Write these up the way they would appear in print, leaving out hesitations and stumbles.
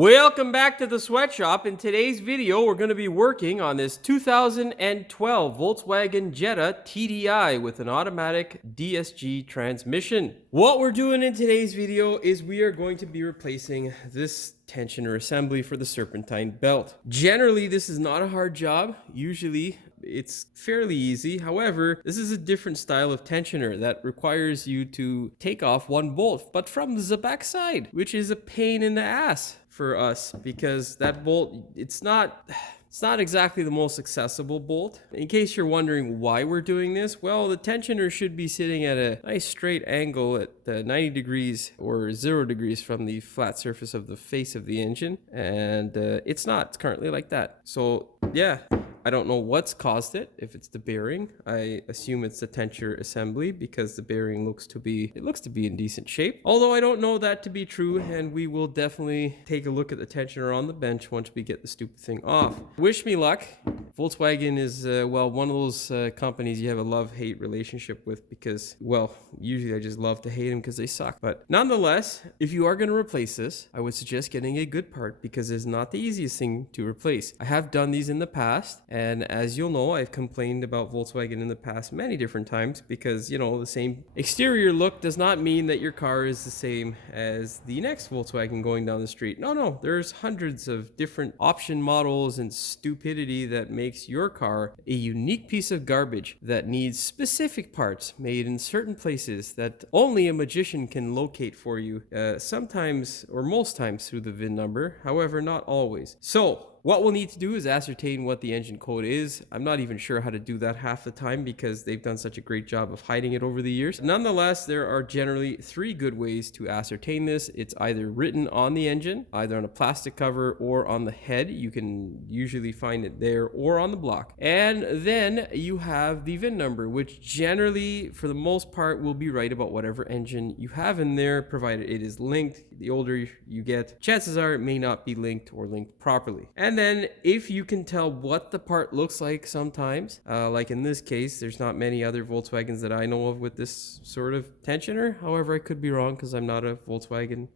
Welcome back to the sweatshop. In today's video, we're going to be working on this 2012 Volkswagen Jetta TDI with an automatic DSG transmission. What we're doing in today's video is we are going to be replacing this tensioner assembly for the Serpentine belt. Generally, this is not a hard job. Usually, it's fairly easy. However, this is a different style of tensioner that requires you to take off one bolt, but from the back side, which is a pain in the ass for us because that bolt, it's not exactly the most accessible bolt. In case you're wondering why we're doing this, well, the tensioner should be sitting at a nice straight angle at 90 degrees or 0 degrees from the flat surface of the face of the engine, and it's not. It's currently like that. So yeah, I don't know what's caused it. If it's the bearing, I assume it's the tensioner assembly because the bearing looks to be in decent shape. Although I don't know that to be true, and we will definitely take a look at the tensioner on the bench once we get the stupid thing off. Wish me luck. Volkswagen is, well, one of those companies you have a love-hate relationship with because, well, usually I just love to hate them because they suck. But nonetheless, if you are going to replace this, I would suggest getting a good part because it's not the easiest thing to replace. I have done these in the past, and as you'll know, I've complained about Volkswagen in the past many different times because, you know, the same exterior look does not mean that your car is the same as the next Volkswagen going down the street. No, there's hundreds of different option models and stupidity that makes your car a unique piece of garbage that needs specific parts made in certain places that only a magician can locate for you, sometimes or most times through the VIN number, however, not always. So what we'll need to do is ascertain what the engine code is. I'm not even sure how to do that half the time because they've done such a great job of hiding it over the years. Nonetheless, there are generally three good ways to ascertain this. It's either written on the engine, either on a plastic cover or on the head. You can usually find it there or on the block. And then you have the VIN number, which generally, for the most part, will be right about whatever engine you have in there, provided it is linked. The older you get, chances are it may not be linked or linked properly. And then if you can tell what the part looks like sometimes, like in this case, there's not many other Volkswagens that I know of with this sort of tensioner. However, I could be wrong because I'm not a Volkswagen,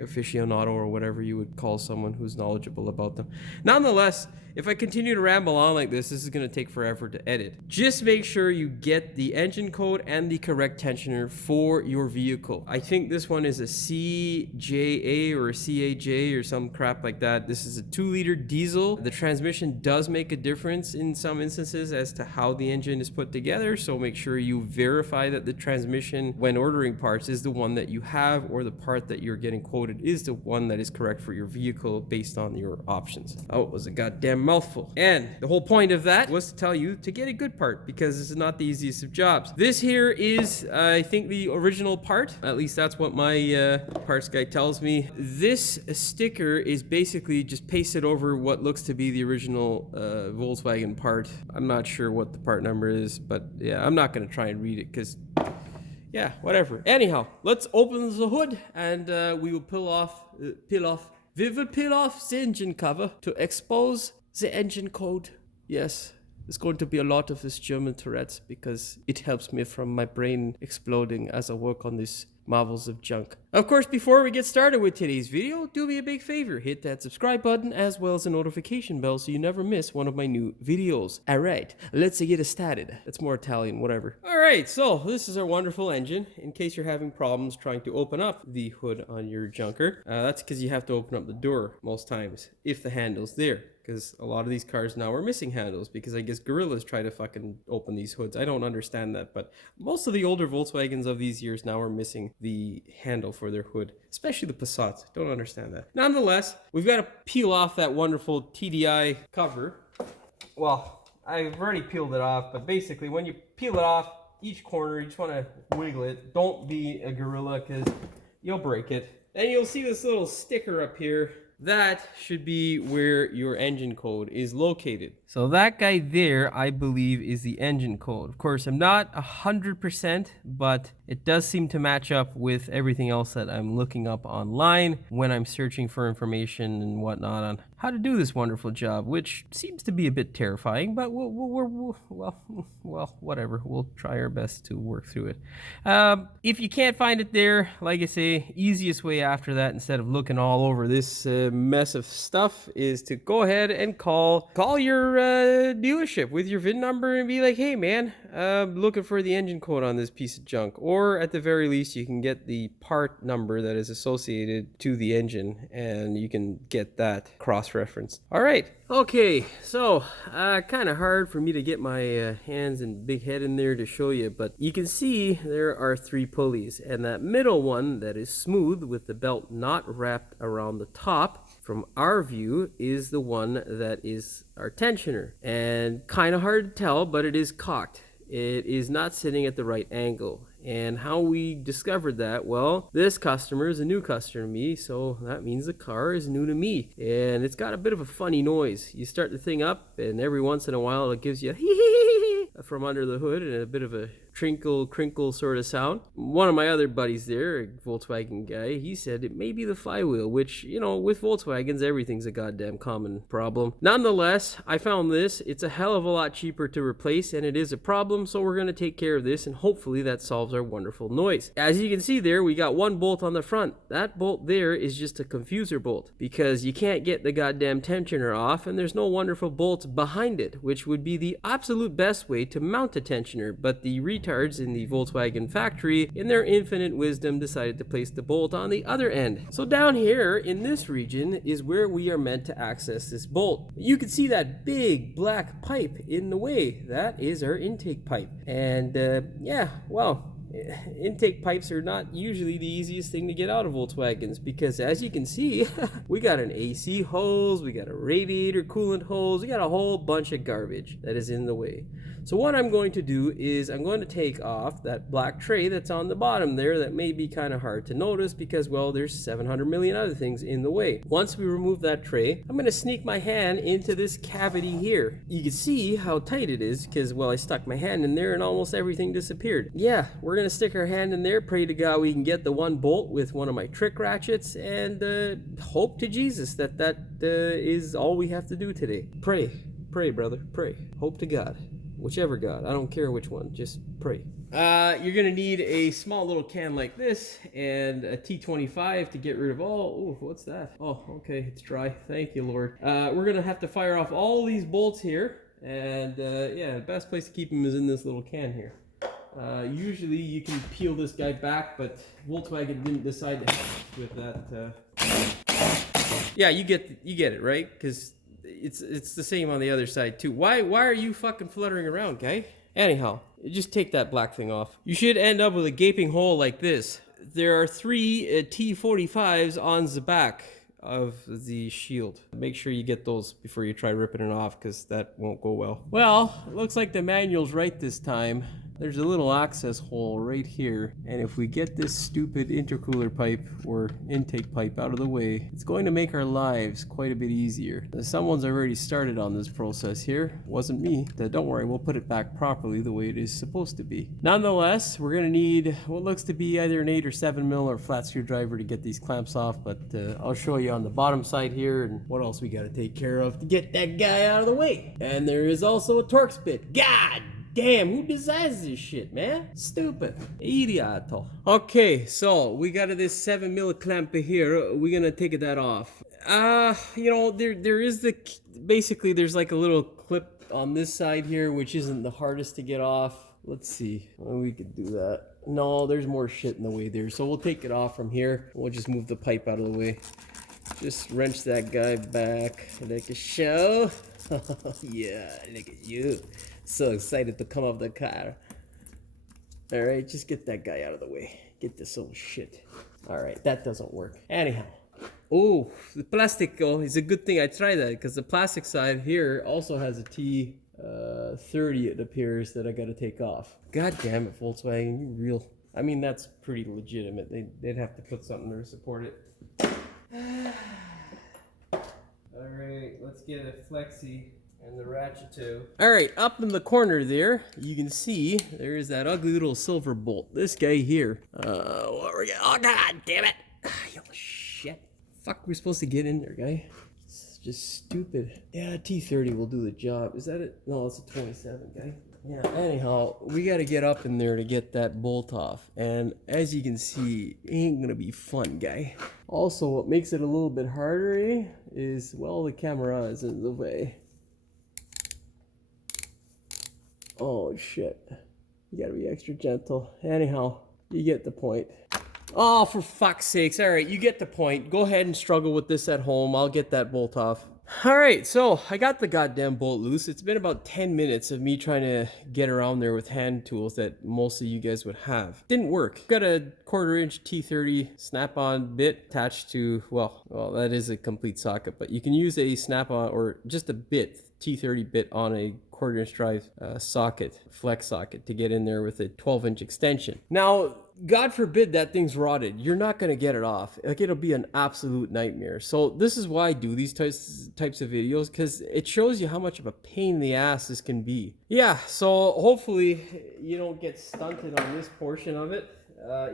aficionado or whatever you would call someone who's knowledgeable about them. Nonetheless, if I continue to ramble on like this is going to take forever to edit. Just make sure you get the engine code and the correct tensioner for your vehicle. I think this one is a CJA or a CAJ or some crap like that. This is a 2-liter diesel. The transmission does make a difference in some instances as to how the engine is put together, so make sure you verify that the transmission when ordering parts is the one that you have, or the part that you're getting quoted is the one that is correct for your vehicle based on your options. Oh, it was a goddamn mouthful. And the whole point of that was to tell you to get a good part because this is not the easiest of jobs. This here is, I think, the original part. At least that's what my parts guy tells me. This sticker is basically just pasted over what looks to be the original Volkswagen part. I'm not sure what the part number is, but yeah, I'm not going to try and read it because yeah, whatever. Anyhow, let's open the hood and we will peel off the engine cover to expose the engine code. Yes, there's going to be a lot of this German Tourette's because it helps me from my brain exploding as I work on this marvels of junk. Of course, before we get started with today's video, do me a big favor, hit that subscribe button as well as the notification bell so you never miss one of my new videos. Alright, let's get it started. That's more Italian, whatever. Alright, so this is our wonderful engine. In case you're having problems trying to open up the hood on your junker, that's because you have to open up the door most times, if the handle's there. Because a lot of these cars now are missing handles because I guess gorillas try to fucking open these hoods. I don't understand that, but most of the older Volkswagens of these years now are missing the handle for their hood, especially the Passats. Don't understand that. Nonetheless, we've got to peel off that wonderful TDI cover. Well, I've already peeled it off, but basically when you peel it off, each corner, you just want to wiggle it. Don't be a gorilla because you'll break it. And you'll see this little sticker up here that should be where your engine code is located. So that guy there, I believe, is the engine code. Of course, I'm not 100%, but it does seem to match up with everything else that I'm looking up online when I'm searching for information and whatnot on how to do this wonderful job, which seems to be a bit terrifying, but well, whatever. We'll try our best to work through it. If you can't find it there, like I say, easiest way after that, instead of looking all over this mess of stuff, is to go ahead and call your dealership with your VIN number and be like, hey man, looking for the engine code on this piece of junk. Or at the very least, you can get the part number that is associated to the engine, and you can get that cross-referenced. All right. Okay, so kind of hard for me to get my hands and big head in there to show you, but you can see there are 3 pulleys, and that middle one that is smooth with the belt not wrapped around the top, from our view, is the one that is our tensioner. And kind of hard to tell, but it is cocked. It is not sitting at the right angle. And how we discovered that, well, this customer is a new customer to me, so that means the car is new to me. And it's got a bit of a funny noise. You start the thing up, and every once in a while it gives you a from under the hood and a bit of a crinkle sort of sound. One of my other buddies there, a Volkswagen guy, he said it may be the flywheel, which, you know, with Volkswagens, everything's a goddamn common problem. Nonetheless, I found this. It's a hell of a lot cheaper to replace, and it is a problem, so we're going to take care of this, and hopefully that solves our wonderful noise. As you can see there, we got 1 bolt on the front. That bolt there is just a confuser bolt, because you can't get the goddamn tensioner off, and there's no wonderful bolts behind it, which would be the absolute best way to mount a tensioner, but the retards in the Volkswagen factory, in their infinite wisdom, decided to place the bolt on the other end. So down here in this region is where we are meant to access this bolt. You can see that big black pipe in the way. That is our intake pipe. And yeah, well, intake pipes are not usually the easiest thing to get out of Volkswagens, because as you can see, we got an AC hose, we got a radiator coolant hose, we got a whole bunch of garbage that is in the way. So what I'm going to do is I'm going to take off that black tray that's on the bottom there that may be kind of hard to notice because, well, there's 700 million other things in the way. Once we remove that tray, I'm going to sneak my hand into this cavity here. You can see how tight it is because, well, I stuck my hand in there and almost everything disappeared. Yeah, we're going to stick our hand in there, pray to God we can get the 1 bolt with one of my trick ratchets, and hope to Jesus that is all we have to do today. Pray, brother, pray. Hope to God. Whichever God, I don't care which one, just pray. You're gonna need a small little can like this and a T25 to get rid of all. Ooh, what's that? Oh, okay, it's dry. Thank you, Lord. We're gonna have to fire off all these bolts here, and yeah, the best place to keep them is in this little can here. Usually you can peel this guy back, but Volkswagen didn't decide to help with that. Yeah, you get it, right? Because it's the same on the other side too. Why are you fucking fluttering around, guy? Anyhow, just take that black thing off. You should end up with a gaping hole like this. There are 3 T45s on the back of the shield. Make sure you get those before you try ripping it off, because that won't go well. Well, it looks like the manual's right this time. There's a little access hole right here, and if we get this stupid intercooler pipe or intake pipe out of the way, it's going to make our lives quite a bit easier. Someone's already started on this process here. Wasn't me. Don't worry, we'll put it back properly the way it is supposed to be. Nonetheless, we're gonna need what looks to be either an 8 or 7 mil or flat screwdriver to get these clamps off, but I'll show you on the bottom side here and what else we gotta take care of to get that guy out of the way. And there is also a Torx bit. God damn, who designs this shit, man? Stupid. Idioto. Okay, so we got this 7 mil clamp here. We're gonna take that off. You know, there is basically there's like a little clip on this side here, which isn't the hardest to get off. Let's see. Well, we could do that. No, there's more shit in the way there. So we'll take it off from here. We'll just move the pipe out of the way. Just wrench that guy back like a show. Yeah, look at you. So excited to come off the car. Alright, just get that guy out of the way. Get this old shit. Alright, that doesn't work. Anyhow. Oh, the plastic, it's a good thing I tried that, because the plastic side here also has a T30, it appears, that I gotta take off. God damn it, Volkswagen, you real. I mean, that's pretty legitimate. They'd have to put something there to support it. get a flexi and the ratchet too. All right, up in the corner there, you can see there is that ugly little silver bolt. This guy here. What we got? Oh god damn it! Yo, shit. Fuck, we're supposed to get in there, guy. It's just stupid. Yeah, T30 will do the job. Is that it? No, it's a 27, guy. Yeah, anyhow, we got to get up in there to get that bolt off. And as you can see, it ain't going to be fun, guy. Also, what makes it a little bit harder, is, well, the camera is in the way. Oh, shit. You got to be extra gentle. Anyhow, you get the point. Oh, for fuck's sakes. All right, you get the point. Go ahead and struggle with this at home. I'll get that bolt off. All right, so I got the goddamn bolt loose. It's been about 10 minutes of me trying to get around there with hand tools that most of you guys would have. Didn't work. Got a 1/4 inch T30 snap-on bit attached to, well, that is a complete socket, but you can use a snap-on or just a bit, T30 bit on a 1/4 inch drive socket, flex socket, to get in there with a 12-inch extension. Now, God forbid that thing's rotted. You're not going to get it off. Like, it'll be an absolute nightmare. So this is why I do these types of videos, because it shows you how much of a pain in the ass this can be. Yeah, so hopefully you don't get stunted on this portion of it.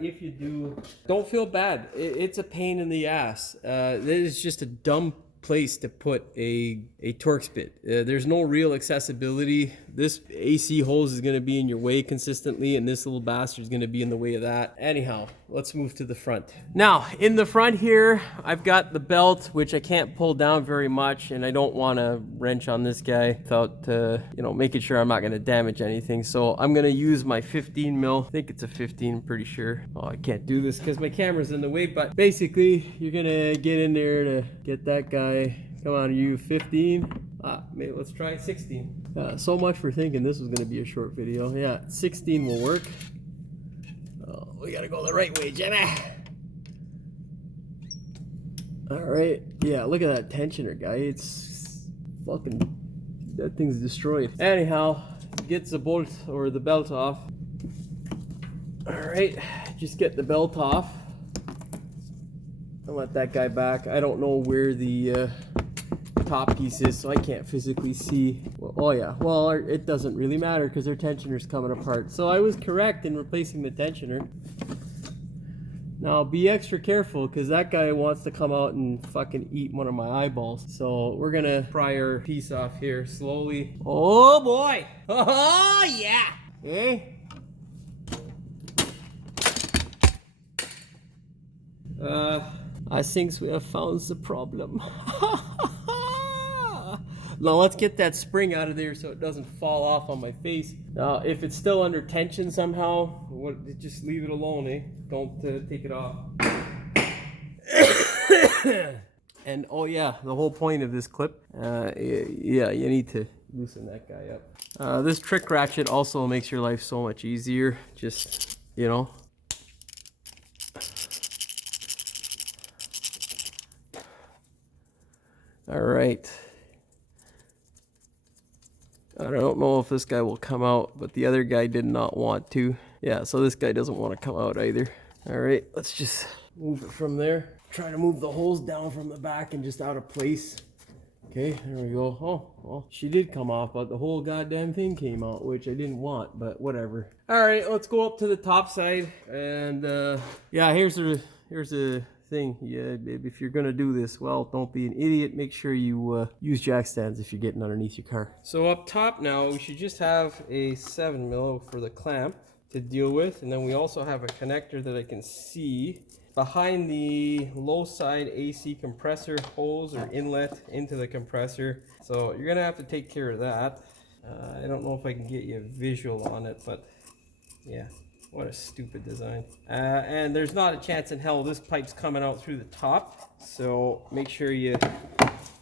If you do, don't feel bad. It's a pain in the ass. It is just a dumb place to put a Torx bit. There's no real accessibility. This AC hose is going to be in your way consistently, and this little bastard is going to be in the way of that. Anyhow, let's move to the front. Now, in the front here, I've got the belt, which I can't pull down very much, and I don't want to wrench on this guy without, making sure I'm not going to damage anything. So I'm going to use my 15 mil. I think it's a 15, I'm pretty sure. Oh, I can't do this because my camera's in the way, but basically, you're going to get in there to get that guy. Come on, you 15? Maybe let's try 16. So much for thinking this was going to be a short video. Yeah, 16 will work. Oh, we got to go the right way, Jimmy. All right. Yeah, look at that tensioner, guy. It's fucking... that thing's destroyed. Anyhow, gets the bolt or the belt off. All right, just get the belt off. I'll let that guy back. I don't know where the top piece is, so I can't physically see. Well, oh yeah, well, it doesn't really matter because their tensioner's coming apart. So I was correct in replacing the tensioner. Now be extra careful because that guy wants to come out and fucking eat one of my eyeballs. So we're gonna pry our piece off here slowly. Oh boy! Oh yeah! Okay. I think we have found the problem. Now let's get that spring out of there so it doesn't fall off on my face. Now if it's still under tension somehow, just leave it alone, eh? Don't take it off. And oh yeah, the whole point of this clip, yeah, you need to loosen that guy up. This trick ratchet also makes your life so much easier. Just, All right. I don't know if this guy will come out, but the other guy did not want to. Yeah, so this guy doesn't want to come out either. All right, let's just move it from there. Try to move the holes down from the back and just out of place. Okay, there we go. Oh, well, she did come off, but the whole goddamn thing came out, which I didn't want, but whatever. All right, let's go up to the top side. And yeah, here's the thing. Yeah, if you're gonna do this, well, don't be an idiot. Make sure you use jack stands if you're getting underneath your car. So up top now, we should just have a 7 mil for the clamp to deal with, and then we also have a connector that I can see behind the low side AC compressor hose or inlet into the compressor. So you're gonna have to take care of that. I don't know if I can get you a visual on it, but yeah. What a stupid design. And there's not a chance in hell this pipe's coming out through the top. So make sure you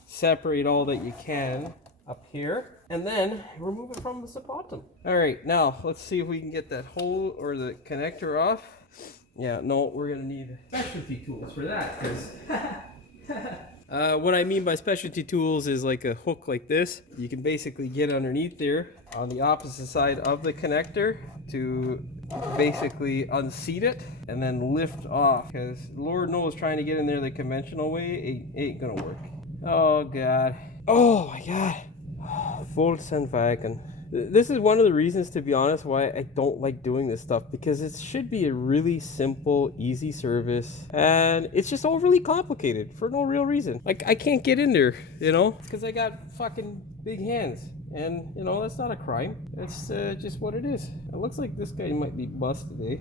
separate all that you can up here. And then remove it from the bottom. All right, now let's see if we can get that hole or the connector off. Yeah, no, we're gonna need specialty tools for that. What I mean by specialty tools is like a hook like this. You can basically get underneath there on the opposite side of the connector to basically unseat it and then lift off, because Lord knows trying to get in there the conventional way ain't gonna work. Oh god. Oh my god. Volkswagen. This is one of the reasons, to be honest, why I don't like doing this stuff, because it should be a really simple, easy service, and it's just overly complicated for no real reason. Like, I can't get in there, you know, because I got fucking big hands, and you know, that's not a crime. It's just what it is. It looks like this guy might be busted, eh?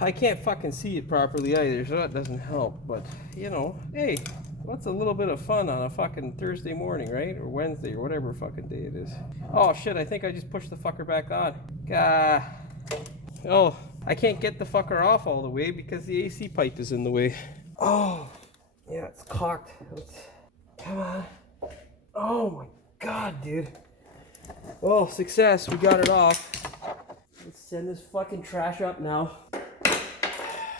I can't fucking see it properly either, so that doesn't help, but you know, hey, what's a little bit of fun on a fucking Thursday morning, right? Or Wednesday, or whatever fucking day it is. Oh shit, I think I just pushed the fucker back on. Gah. Oh, I can't get the fucker off all the way because the AC pipe is in the way. Oh, yeah, it's cocked. Come on. Oh my god, dude. Oh, success, we got it off. Let's send this fucking trash up now.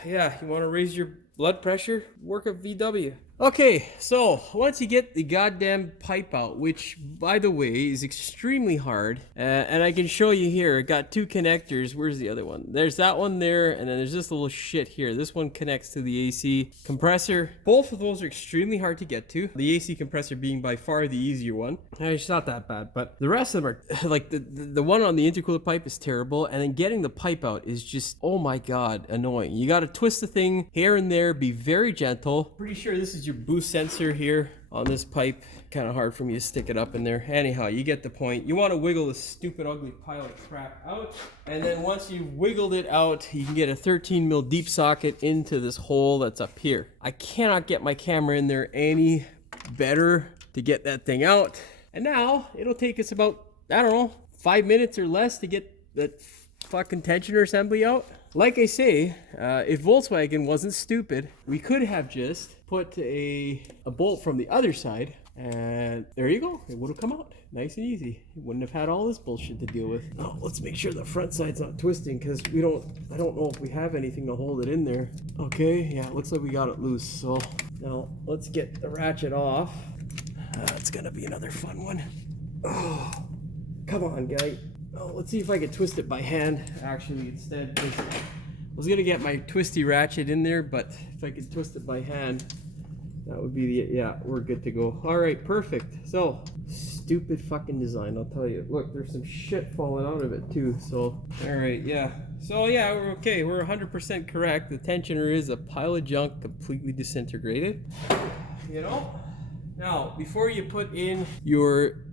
Yeah, you want to raise your blood pressure? Work a VW. Okay, so once you get the goddamn pipe out, which by the way is extremely hard, and I can show you here, it got two connectors. Where's the other one? There's that one there, and then there's this little shit here. This one connects to the AC compressor. Both of those are extremely hard to get to. The AC compressor being by far the easier one. It's not that bad, but the rest of them are, like the one on the intercooler pipe is terrible, and then getting the pipe out is just, oh my god, annoying. You gotta twist the thing here and there, be very gentle. Pretty sure this is your boost sensor here on this pipe. Kind of hard for me to stick it up in there. Anyhow, you get the point. You want to wiggle this stupid ugly pile of crap out, and then once you've wiggled it out, you can get a 13 mil deep socket into this hole that's up here. I cannot get my camera in there any better to get that thing out, and now it'll take us about, I don't know, 5 minutes or less to get that fucking tensioner assembly out. Like I say, if Volkswagen wasn't stupid, we could have just put a bolt from the other side, and there you go. It would have come out nice and easy. You wouldn't have had all this bullshit to deal with. Oh, let's make sure the front side's not twisting, because I don't know if we have anything to hold it in there. Okay, yeah, it looks like we got it loose. So now let's get the ratchet off. It's gonna be another fun one. Oh, come on, guy. Oh, let's see if I can twist it by hand, actually, instead. I was gonna get my twisty ratchet in there, but if I could twist it by hand, that would be the, yeah, we're good to go. All right, perfect. So, stupid fucking design, I'll tell you. Look, there's some shit falling out of it too, so. All right, yeah. So yeah, we're okay, we're 100% correct. The tensioner is a pile of junk, completely disintegrated. You know? Now, before you put in your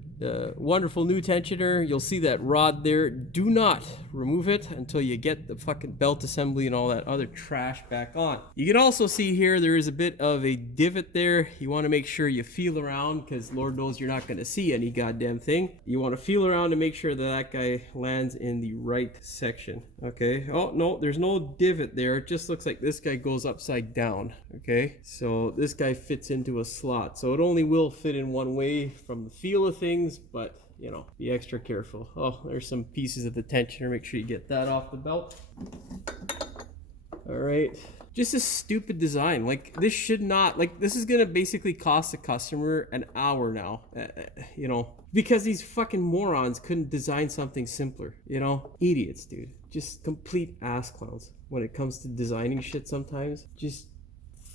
wonderful new tensioner, you'll see that rod there. Do not remove it until you get the fucking belt assembly and all that other trash back on. You can also see here there is a bit of a divot there. You want to make sure you feel around, because Lord knows you're not going to see any goddamn thing. You want to feel around to make sure that that guy lands in the right section. Okay. Oh no, there's no divot there. It just looks like this guy goes upside down. Okay, so this guy fits into a slot, so it only will fit in one way from the feel of things, but you know, be extra careful. Oh, there's some pieces of the tensioner. Make sure you get that off the belt. All right, just a stupid design. Like, this should not, like, this is gonna basically cost the customer an hour now, you know, because these fucking morons couldn't design something simpler. You know, idiots, dude. Just complete ass clowns when it comes to designing shit sometimes. Just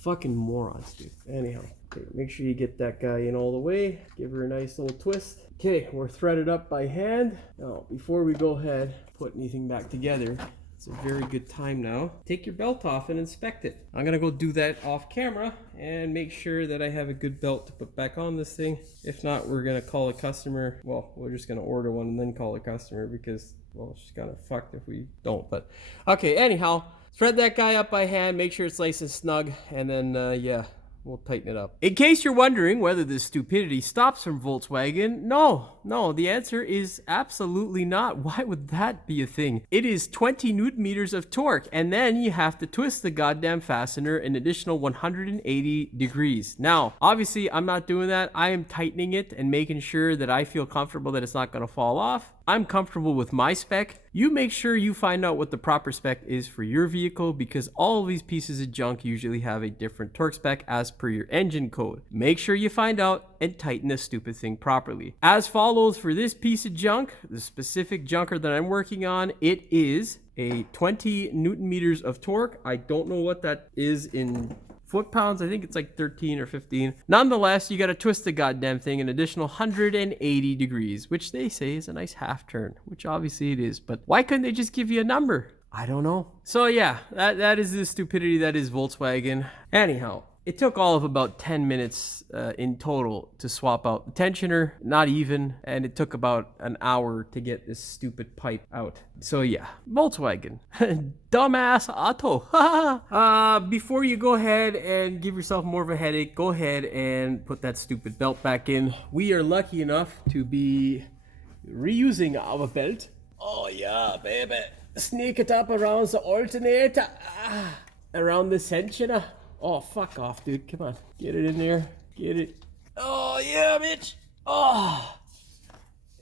fucking morons, dude. Anyhow, okay, make sure you get that guy in all the way. Give her a nice little twist. Okay, we're threaded up by hand. Now, before we go ahead, put anything back together, it's a very good time now. Take your belt off and inspect it. I'm gonna go do that off camera and make sure that I have a good belt to put back on this thing. If not, we're gonna call a customer. Well, we're just gonna order one and then call a customer, because, well, it's kind of fucked if we don't. But okay, anyhow, thread that guy up by hand, make sure it's nice and snug, and then yeah, we'll tighten it up. In case you're wondering whether this stupidity stops from Volkswagen, no, the answer is absolutely not. Why would that be a thing? It is 20 newton meters of torque, and then you have to twist the goddamn fastener an additional 180 degrees. Now, obviously, I'm not doing that. I am tightening it and making sure that I feel comfortable that it's not going to fall off. I'm comfortable with my spec. You make sure you find out what the proper spec is for your vehicle, because all of these pieces of junk usually have a different torque spec as per your engine code. Make sure you find out and tighten this stupid thing properly. As follows for this piece of junk, the specific junker that I'm working on, it is a 20 newton meters of torque. I don't know what that is in foot-pounds. I think it's like 13 or 15. Nonetheless, you got to twist the goddamn thing an additional 180 degrees, which they say is a nice half turn, which obviously it is. But why couldn't they just give you a number? I don't know. So yeah, that is the stupidity that is Volkswagen. Anyhow, it took all of about 10 minutes in total to swap out the tensioner, not even, and it took about an hour to get this stupid pipe out. So yeah, Volkswagen. Dumbass auto. Before you go ahead and give yourself more of a headache, go ahead and put that stupid belt back in. We are lucky enough to be reusing our belt. Oh yeah, baby. Sneak it up around the alternator, around the tensioner. Oh, fuck off, dude. Come on. Get it in there. Get it. Oh, yeah, bitch. Oh.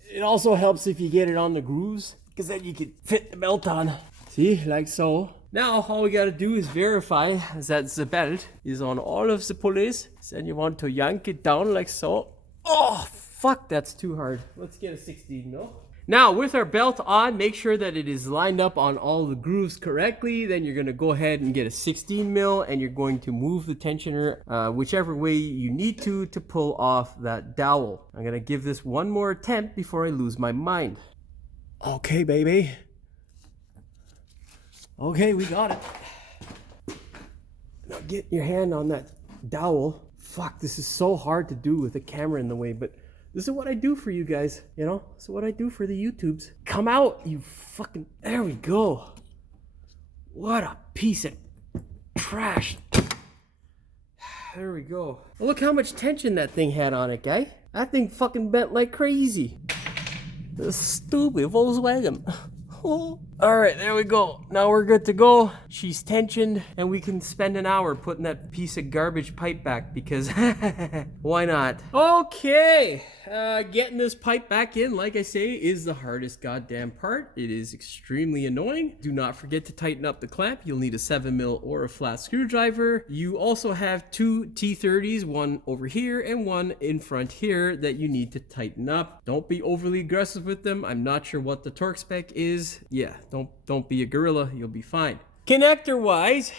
It also helps if you get it on the grooves, because then you can fit the belt on. See, like so. Now, all we got to do is verify that the belt is on all of the pulleys. Then you want to yank it down like so. Oh, fuck, that's too hard. Let's get a 16 mil. Now, with our belt on, make sure that it is lined up on all the grooves correctly. Then you're going to go ahead and get a 16 mil, and you're going to move the tensioner whichever way you need to pull off that dowel. I'm going to give this one more attempt before I lose my mind. Okay, baby. Okay, we got it. Now get your hand on that dowel. Fuck, this is so hard to do with the camera in the way, but this is what I do for you guys, you know? This is what I do for the YouTubes. Come out, you fucking... There we go. What a piece of trash. There we go. Well, look how much tension that thing had on it, guy. That thing fucking bent like crazy. This stupid Volkswagen. All right, there we go. Now we're good to go. She's tensioned, and we can spend an hour putting that piece of garbage pipe back because why not? Okay, getting this pipe back in, like I say, is the hardest goddamn part. It is extremely annoying. Do not forget to tighten up the clamp. You'll need a 7 mil or a flat screwdriver. You also have two T30s, one over here and one in front here that you need to tighten up. Don't be overly aggressive with them. I'm not sure what the torque spec is. Yeah, don't be a gorilla, you'll be fine. Connector wise,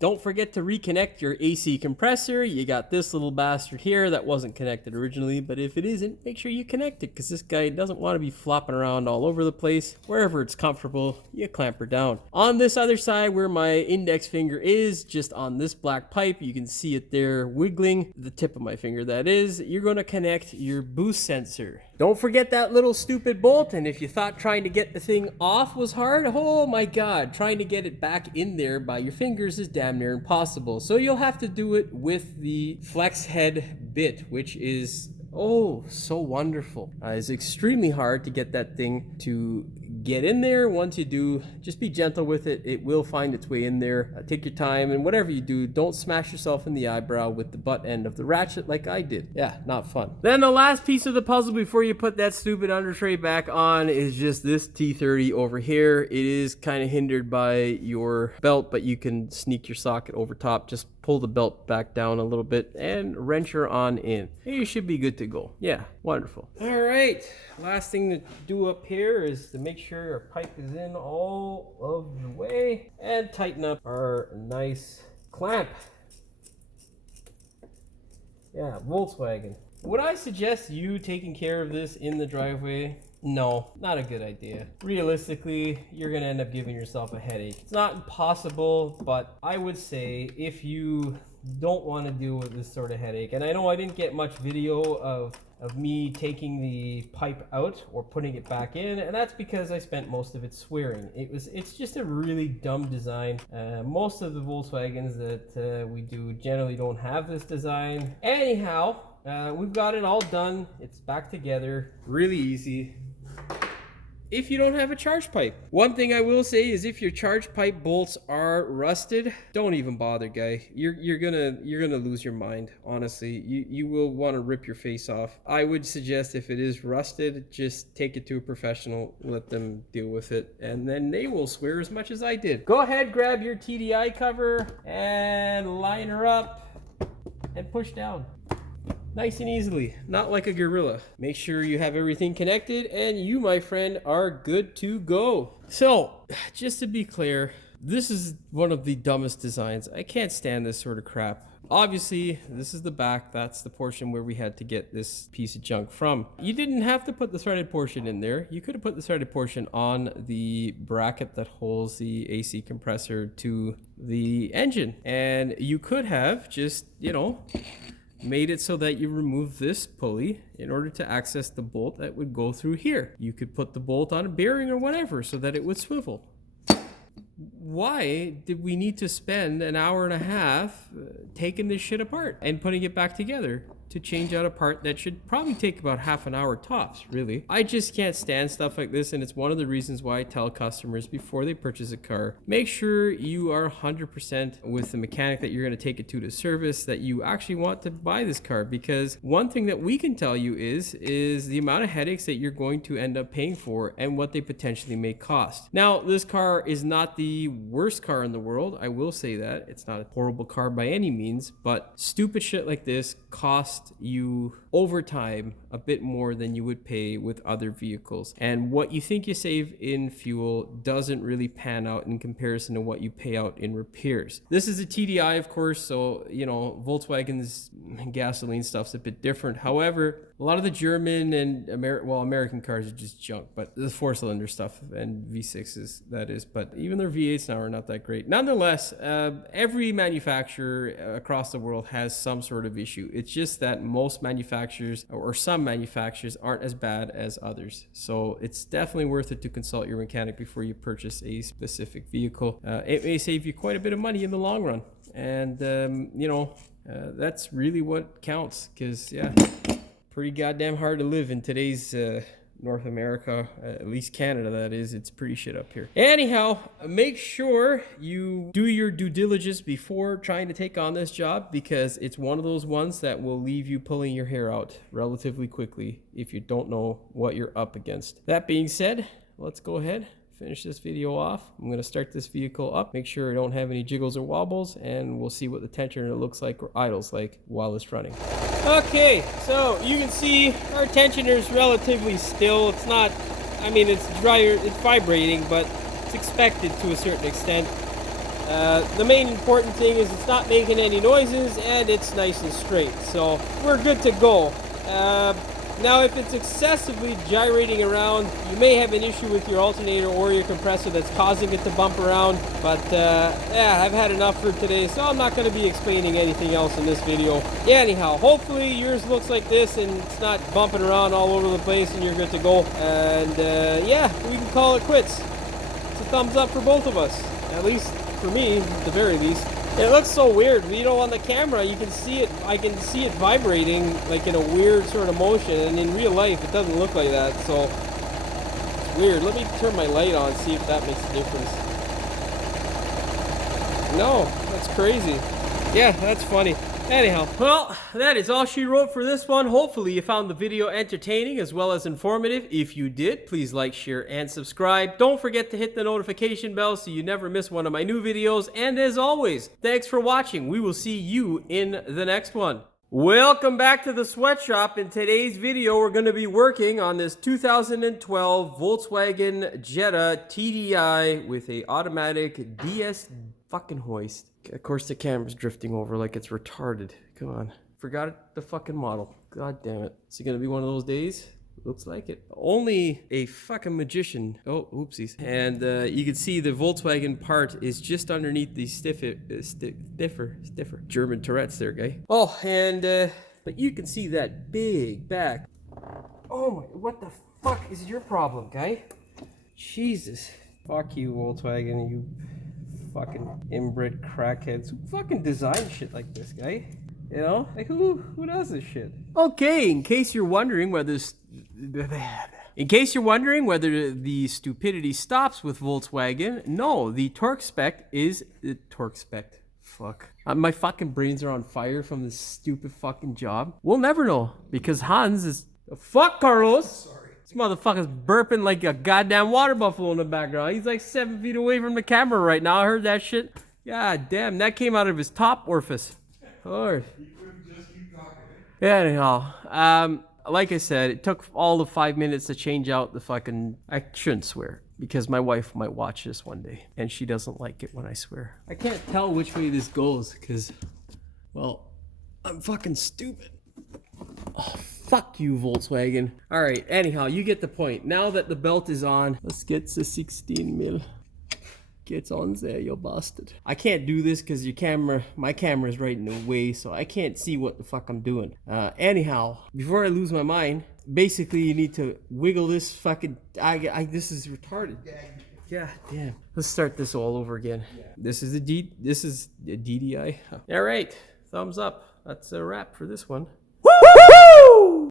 don't forget to reconnect your AC compressor. You got this little bastard here that wasn't connected originally, but if it isn't, make sure you connect it because this guy doesn't want to be flopping around all over the place. Wherever it's comfortable, you clamp her down. On this other side where my index finger is, just on this black pipe, you can see it there wiggling, the tip of my finger that is, you're going to connect your boost sensor. Don't forget that little stupid bolt, and if you thought trying to get the thing off was hard, oh my god, trying to get it back in there by your fingers is damn near impossible. So you'll have to do it with the flex head bit, which is oh so wonderful. It's extremely hard to get that thing to get in there. Once you do, just be gentle with it. It will find its way in there. Take your time, and whatever you do, don't smash yourself in the eyebrow with the butt end of the ratchet like I did. Yeah, not fun. Then the last piece of the puzzle before you put that stupid under tray back on is just this T30 over here. It is kind of hindered by your belt, but you can sneak your socket over top. Just pull the belt back down a little bit and wrench her on in. And you should be good to go. Yeah, wonderful. All right, last thing to do up here is to make sure our pipe is in all of the way and tighten up our nice clamp. Yeah, Volkswagen. Would I suggest you taking care of this in the driveway? No, not a good idea. Realistically, you're gonna end up giving yourself a headache. It's not impossible, but I would say if you don't want to deal with this sort of headache, and I know I didn't get much video of me taking the pipe out or putting it back in, and that's because I spent most of it swearing. It's just a really dumb design. Most of the Volkswagens that we do generally don't have this design. Anyhow, we've got it all done. It's back together. Really easy. If you don't have a charge pipe. One thing I will say is if your charge pipe bolts are rusted, don't even bother, guy. You're gonna lose your mind, honestly. You will want to rip your face off. I would suggest if it is rusted, just take it to a professional, let them deal with it, and then they will swear as much as I did. Go ahead, grab your TDI cover and line her up and push down. Nice and easily, not like a gorilla. Make sure you have everything connected and you, my friend, are good to go. So, just to be clear, This is one of the dumbest designs. I can't stand this sort of crap. Obviously, this is the back. That's the portion where we had to get this piece of junk from. You didn't have to put the threaded portion in there. You could have put the threaded portion on the bracket that holds the AC compressor to the engine. And you could have just, you know, made it so that you remove this pulley in order to access the bolt that would go through here. You could put the bolt on a bearing or whatever so that it would swivel. Why did we need to spend an hour and a half taking this shit apart and putting it back together to change out a part that should probably take about half an hour tops, really? I just can't stand stuff like this, and it's one of the reasons why I tell customers before they purchase a car, make sure you are 100% with the mechanic that you're going to take it to service, that you actually want to buy this car, because one thing that we can tell you is the amount of headaches that you're going to end up paying for and what they potentially may cost. Now, this car is not the worst car in the world. I will say that. It's not a horrible car by any means, but stupid shit like this costs you over time a bit more than you would pay with other vehicles, and what you think you save in fuel doesn't really pan out in comparison to what you pay out in repairs. This is a TDI, of course, so you know Volkswagen's gasoline stuff's a bit different. However, a lot of the German and American cars are just junk, but the 4-cylinder stuff and V6s, that is, but even their V8s now are not that great. Nonetheless, every manufacturer across the world has some sort of issue. It's just that most manufacturers or some manufacturers aren't as bad as others. So it's definitely worth it to consult your mechanic before you purchase a specific vehicle. It may save you quite a bit of money in the long run. And, you know, that's really what counts, because, yeah, pretty goddamn hard to live in today's North America, at least Canada, that is. It's pretty shit up here. Anyhow, make sure you do your due diligence before trying to take on this job, because it's one of those ones that will leave you pulling your hair out relatively quickly if you don't know what you're up against. That being said, let's go ahead, finish this video off. I'm going to start this vehicle up, make sure I don't have any jiggles or wobbles, and we'll see what the tensioner looks like or idles like while it's running. Okay, so you can see our tensioner is relatively still. It's not, I mean, it's drier, it's vibrating, but it's expected to a certain extent. The main important thing is it's not making any noises and it's nice and straight, so we're good to go. Now, if it's excessively gyrating around, you may have an issue with your alternator or your compressor that's causing it to bump around. But yeah, I've had enough for today, so I'm not going to be explaining anything else in this video. Yeah, anyhow, hopefully yours looks like this and it's not bumping around all over the place and you're good to go. And yeah, we can call it quits. It's a thumbs up for both of us, at least for me, at the very least. It looks so weird, you know, on the camera you can see it, I can see it vibrating like in a weird sort of motion, and in real life it doesn't look like that, so it's weird. Let me turn my light on, see if that makes a difference. No, that's crazy. Yeah, that's funny. Anyhow, well, that is all she wrote for this one. Hopefully you found the video entertaining as well as informative. If you did, please like, share, and subscribe. Don't forget to hit the notification bell so you never miss one of my new videos. And as always, thanks for watching. We will see you in the next one. Welcome back to the sweatshop. In today's video, we're going to be working on this 2012 Volkswagen Jetta TDI with a automatic DS fucking hoist. Of course, the camera's drifting over like it's retarded. Come on. Forgot the fucking model. God damn it. Is it going to be one of those days? Looks like it. Only a fucking magician. Oh, oopsies. And you can see the Volkswagen part is just underneath the stiffer German Tourette's there, guy. Oh, and but you can see that big back. Oh my, what the fuck is your problem, guy? Jesus. Fuck you, Volkswagen, you fucking inbred crackheads. Who fucking design shit like this, guy? You know, like who does this shit? Okay, in case you're wondering whether the stupidity stops with Volkswagen, no, the torque spec is the torque spec. Fuck. My fucking brains are on fire from this stupid fucking job. We'll never know because Hans is fuck Carlos. Sorry. This motherfucker's burping like a goddamn water buffalo in the background. He's like 7 feet away from the camera right now. I heard that shit. God damn, that came out of his top orifice. Lord. You couldn't just keep talking. Yeah, anyhow, like I said, it took all the 5 minutes to change out the fucking, I shouldn't swear. because my wife might watch this one day and she doesn't like it when I swear. I can't tell which way this goes because, well, I'm fucking stupid. Oh, fuck you, Volkswagen. All right, anyhow, you get the point. Now that the belt is on, let's get the 16 mil. Get on there, you bastard. I can't do this because my camera is right in the way, so I can't see what the fuck I'm doing. Anyhow, before I lose my mind, basically you need to wiggle this fucking, this is retarded. God damn. Let's start this all over again. This is a DDI. All right, thumbs up. That's a wrap for this one.